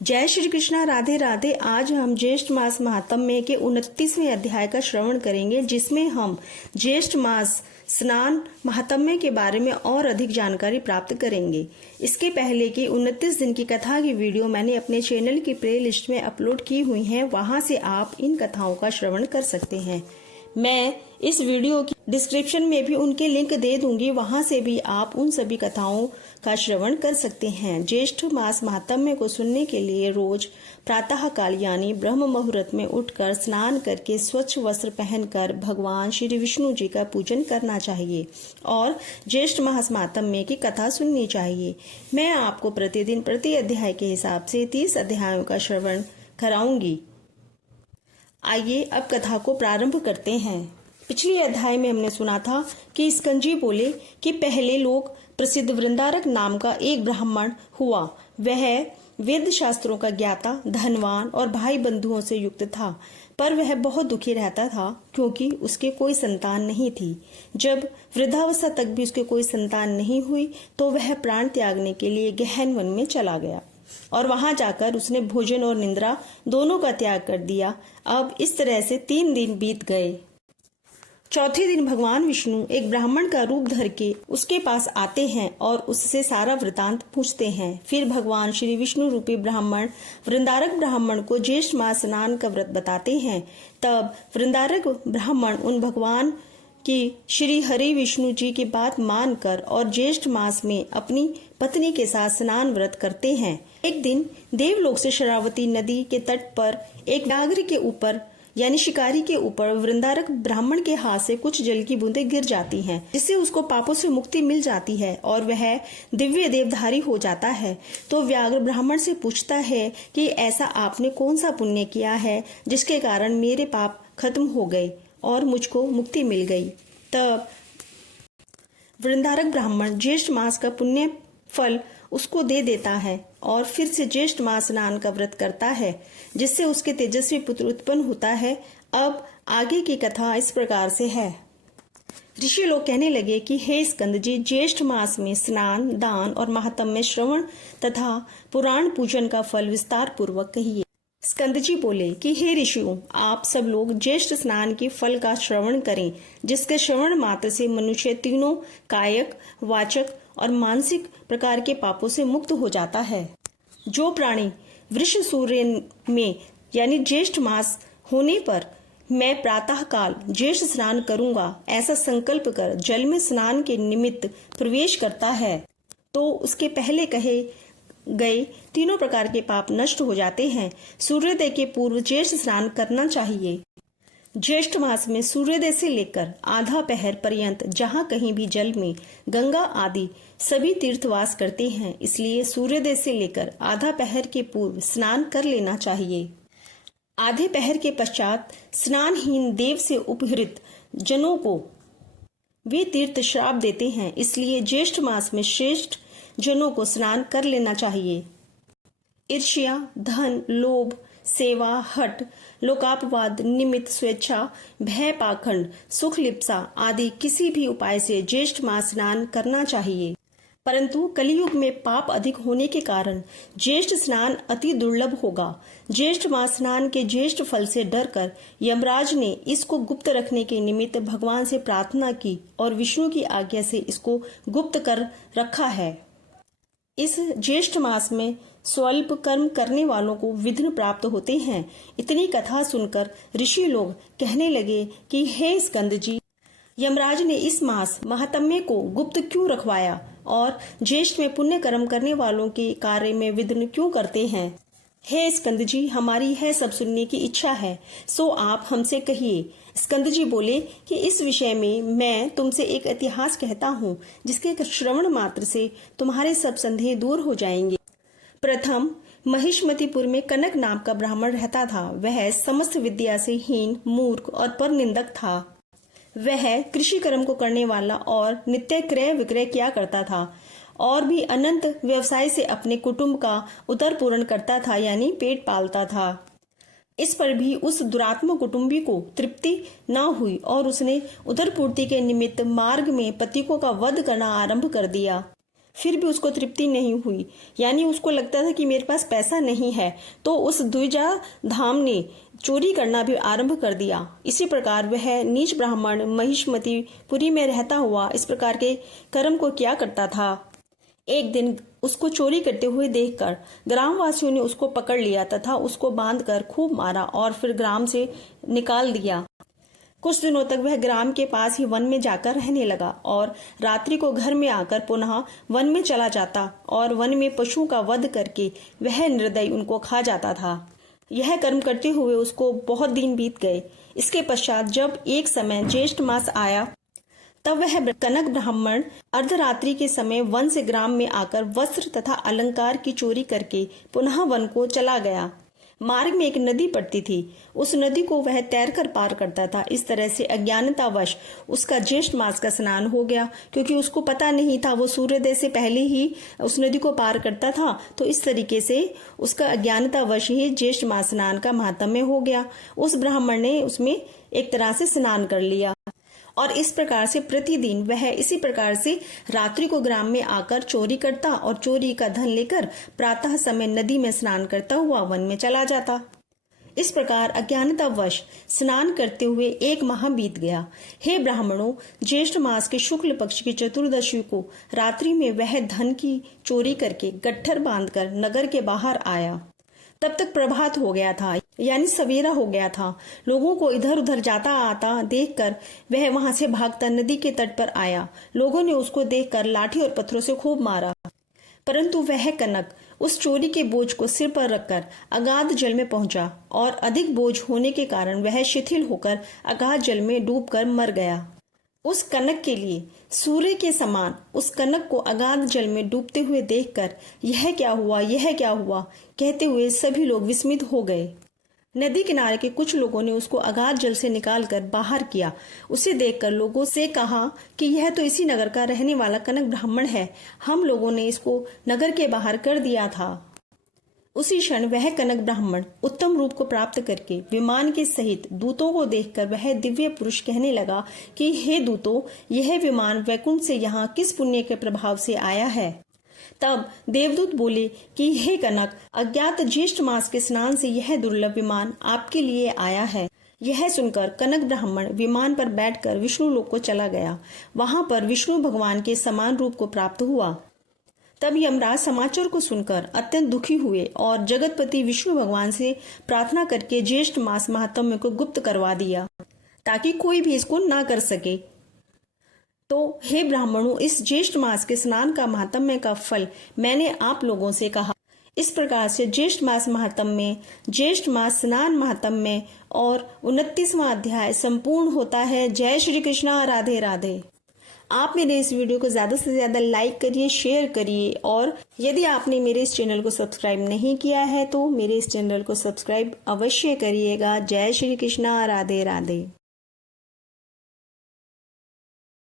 जय श्री कृष्णा, राधे राधे। आज हम ज्येष्ठ मास महात्म्य के 29वें अध्याय का श्रवण करेंगे, जिसमें हम ज्येष्ठ मास स्नान महात्म्य के बारे में और अधिक जानकारी प्राप्त करेंगे। इसके पहले की 29 दिन की कथा की वीडियो मैंने अपने चैनल की प्लेलिस्ट में अपलोड की हुई है, वहां से आप इन कथाओं का श्रवण कर सकते हैं। मैं इस वीडियो की डिस्क्रिप्शन में भी उनके लिंक दे दूंगी, वहां से भी आप उन सभी कथाओं का श्रवण कर सकते हैं। ज्येष्ठ मास महात्म्य को सुनने के लिए रोज प्रातः काल यानी ब्रह्म मुहूर्त में उठकर स्नान करके स्वच्छ वस्त्र पहनकर भगवान श्री विष्णु जी का पूजन करना चाहिए और ज्येष्ठ मास महात्म्य की कथा सुननी चाहिए। मैं आपको प्रतिदिन प्रति अध्याय के हिसाब से 30 अध्यायों का श्रवण कराऊंगी। आइए अब कथा को प्रारंभ करते हैं। पिछले अध्याय में हमने सुना था कि स्कंजी बोले कि पहले लोग प्रसिद्ध वृंदारक नाम का एक ब्राह्मण हुआ। वह वेद शास्त्रों का ज्ञाता, धनवान और भाई बंधुओं से युक्त था, पर वह बहुत दुखी रहता था क्योंकि उसके कोई संतान नहीं थी। जब वृद्धावस्था तक भी उसके कोई संतान नहीं हुई तो वह प्राण त्यागने के लिए गहन वन में चला गया और वहां जाकर उसने भोजन और निद्रा दोनों का त्याग कर दिया। अब इस तरह से 3 दिन बीत गए। चौथे दिन भगवान विष्णु एक ब्राह्मण का रूप धर के उसके पास आते हैं और उससे सारा वृतांत पूछते हैं। फिर भगवान श्री विष्णु रूपी ब्राह्मण वृंदारक ब्राह्मण को ज्येष्ठ मास स्नान का व्रत बताते हैं। तब वृंदारक ब्राह्मण उन भगवान कि श्री हरि विष्णु जी की बात मानकर और ज्येष्ठ मास में अपनी पत्नी के साथ स्नान व्रत करते हैं। एक दिन देवलोक से शरावती नदी के तट पर एक व्याघ्र के ऊपर यानी शिकारी के ऊपर वृंदारक ब्राह्मण के हाथ से कुछ जल की बूंदें गिर जाती हैं, जिससे उसको पापों से मुक्ति मिल जाती है और वह दिव्य देवधारी हो जाता है। तो व्याघ्र ब्राह्मण से पूछता है कि ऐसा आपने कौन सा पुण्य किया है जिसके कारण मेरे पाप खत्म हो गए और मुझको मुक्ति मिल गई। तब वृंदारक ब्राह्मण ज्येष्ठ मास का पुण्य फल उसको दे देता है और फिर से ज्येष्ठ मास स्नान का व्रत करता है, जिससे उसके तेजस्वी पुत्र उत्पन्न होता है। अब आगे की कथा इस प्रकार से है। ऋषि लोग कहने लगे कि हे स्कंद जी, ज्येष्ठ मास में स्नान, दान और महात्म्य श्रवण तथा पुराण पूजन का फल विस्तार पूर्वक कहिए। स्कंद जी बोले कि हे ऋषियों, आप सब लोग ज्येष्ठ स्नान के फल का श्रवण करें, जिसके श्रवण मात्र से मनुष्य तीनों कायक, वाचक और मानसिक प्रकार के पापों से मुक्त हो जाता है। जो प्राणी वृष सूर्य में यानी ज्येष्ठ मास होने पर मैं प्रातः काल ज्येष्ठ स्नान करूंगा ऐसा संकल्प कर जल में स्नान के निमित्त प्रवेश करता है, तो उसके पहले कहे गए तीनों प्रकार के पाप नष्ट हो जाते हैं। सूर्योदय के पूर्व ज्येष्ठ स्नान करना चाहिए। ज्येष्ठ मास में सूर्योदय से लेकर आधा पहर पर्यंत जहाँ कहीं भी जल में गंगा आदि सभी तीर्थवास करते हैं, इसलिए सूर्योदय से लेकर आधा पहर के पूर्व स्नान कर लेना चाहिए। आधे पहर के पश्चात स्नानहीन देव से उपहृत जनों को वे तीर्थ श्राप देते हैं, इसलिए ज्येष्ठ मास में श्रेष्ठ जनों को स्नान कर लेना चाहिए। ईर्ष्या, धन, लोभ, सेवा, हट, लोकापवाद, निमित्त, स्वेच्छा, भय, पाखंड, सुख लिप्सा आदि किसी भी उपाय से ज्येष्ठ मास स्नान करना चाहिए। परंतु कलियुग में पाप अधिक होने के कारण ज्येष्ठ स्नान अति दुर्लभ होगा। ज्येष्ठ मास स्नान के ज्येष्ठ फल से डरकर यमराज ने इसको गुप्त रखने के निमित्त भगवान से प्रार्थना की और विष्णु की आज्ञा से इसको गुप्त कर रखा है। इस ज्येष्ठ मास में स्वल्प कर्म करने वालों को विघ्न प्राप्त होते हैं। इतनी कथा सुनकर ऋषि लोग कहने लगे कि हे स्कंद जी, यमराज ने इस मास महात्म्य को गुप्त क्यों रखवाया और ज्येष्ठ में पुण्य कर्म करने वालों के कार्य में विघ्न क्यों करते हैं। हे स्कंद जी, हमारी है सब सुनने की इच्छा है, सो आप हमसे कहिए। स्कंद जी बोले कि इस विषय में मैं तुमसे एक इतिहास कहता हूँ, जिसके श्रवण मात्र से तुम्हारे सब संदेह दूर हो जाएंगे। प्रथम महिष्मतिपुर में कनक नाम का ब्राह्मण रहता था। वह समस्त विद्या से हीन, मूर्ख और पर निंदक था। वह कृषि कर्म को करने वाला और नित्य क्रय विक्रय किया करता था और भी अनंत व्यवसाय से अपने कुटुंब का उदर पूर्ण करता था यानी पेट पालता था। इस पर भी उस दुरात्मा कुटुंबी को तृप्ति न हुई और उसने उदर पूर्ति के निमित्त मार्ग में पतिकों का वध करना आरंभ कर दिया। फिर भी उसको तृप्ति नहीं हुई, यानी उसको लगता था कि मेरे पास पैसा नहीं है, तो उस द्विजा धाम ने चोरी करना भी आरंभ कर दिया। इसी प्रकार वह नीच ब्राह्मण महिष्मती पुरी में रहता हुआ इस प्रकार के कर्म को क्या करता था। एक दिन उसको चोरी करते हुए देखकर ग्रामवासियों ने उसको पकड़ लिया तथा उसको बांधकर खूब मारा और फिर ग्राम से निकाल दिया। कुछ दिनों तक वह ग्राम के पास ही वन में जाकर रहने लगा और रात्रि को घर में आकर पुनः वन में चला जाता और वन में पशुओं का वध करके वह निर्दयी उनको खा जाता था। यह कर्म करते हुए उसको बहुत दिन बीत गए। इसके पश्चात जब एक समय ज्येष्ठ मास आया, तब वह कनक ब्राह्मण अर्धरात्रि के समय वन से ग्राम में आकर वस्त्र तथा अलंकार की चोरी करके पुनः वन को चला गया। मार्ग में एक नदी पड़ती थी, उस नदी को वह तैरकर पार करता था। इस तरह से अज्ञानतावश उसका ज्येष्ठ मास का स्नान हो गया, क्योंकि उसको पता नहीं था, वो सूर्योदय से पहले ही उस नदी को पार करता था। तो इस तरीके से उसका अज्ञानतावश ही ज्येष्ठ मास स्नान का महात्म्य हो गया। उस ब्राह्मण ने उसमें एक तरह से स्नान कर लिया और इस प्रकार से प्रतिदिन वह इसी प्रकार से रात्रि को ग्राम में आकर चोरी करता और चोरी का धन लेकर प्रातः समय नदी में स्नान करता हुआ वन में चला जाता। इस प्रकार अज्ञानतावश स्नान करते हुए एक माह बीत गया। हे ब्राह्मणों, ज्येष्ठ मास के शुक्ल पक्ष की चतुर्दशी को रात्रि में वह धन की चोरी करके गट्ठर बांधकर नगर के बाहर आया। तब तक प्रभात हो गया था, यानी सवेरा हो गया था। लोगों को इधर उधर जाता आता देखकर वह वहां से भागता नदी के तट पर आया। लोगों ने उसको देखकर लाठी और पत्थरों से खूब मारा, परंतु वह कनक उस चोरी के बोझ को सिर पर रखकर अगाध जल में पहुंचा और अधिक बोझ होने के कारण वह शिथिल होकर अगाध जल में डूबकर मर गया। उस कनक के लिए सूर्य के समान उस कनक को अगाध जल में डूबते हुए देखकर यह क्या हुआ, यह क्या हुआ कहते हुए सभी लोग विस्मित हो गए। नदी किनारे के कुछ लोगों ने उसको अगाध जल से निकालकर बाहर किया। उसे देखकर लोगों से कहा कि यह तो इसी नगर का रहने वाला कनक ब्राह्मण है, हम लोगों ने इसको नगर के बाहर कर दिया था। उसी क्षण वह कनक ब्राह्मण उत्तम रूप को प्राप्त करके विमान के सहित दूतों को देखकर वह दिव्य पुरुष कहने लगा कि हे दूतों, यह विमान वैकुंठ से यहाँ किस पुण्य के प्रभाव से आया है। तब देवदूत बोले कि हे कनक, अज्ञात ज्येष्ठ मास के स्नान से यह दुर्लभ विमान आपके लिए आया है। यह सुनकर कनक ब्राह्मण विमान पर बैठकर विष्णु लोक को चला गया। वहां पर विष्णु भगवान के समान रूप को प्राप्त हुआ। तब यमराज समाचार को सुनकर अत्यंत दुखी हुए और जगतपति विष्णु भगवान से प्रार्थना करके ज्येष्ठ मास महात्म्य को गुप्त करवा दिया, ताकि कोई भी इसको ना कर सके। तो हे ब्राह्मणों, इस ज्येष्ठ मास के स्नान का महात्म्य का फल मैंने आप लोगों से कहा। इस प्रकार से ज्येष्ठ मास महात्म्य, ज्येष्ठ मास स्नान महात्म्य और 29वां अध्याय संपूर्ण होता है। जय श्री कृष्णा, राधे राधे। आप मेरे इस वीडियो को ज्यादा से ज्यादा लाइक करिए, शेयर करिए और यदि आपने मेरे इस चैनल को सब्सक्राइब नहीं किया है तो मेरे इस चैनल को सब्सक्राइब अवश्य करिएगा। जय श्री कृष्णा, राधे राधे।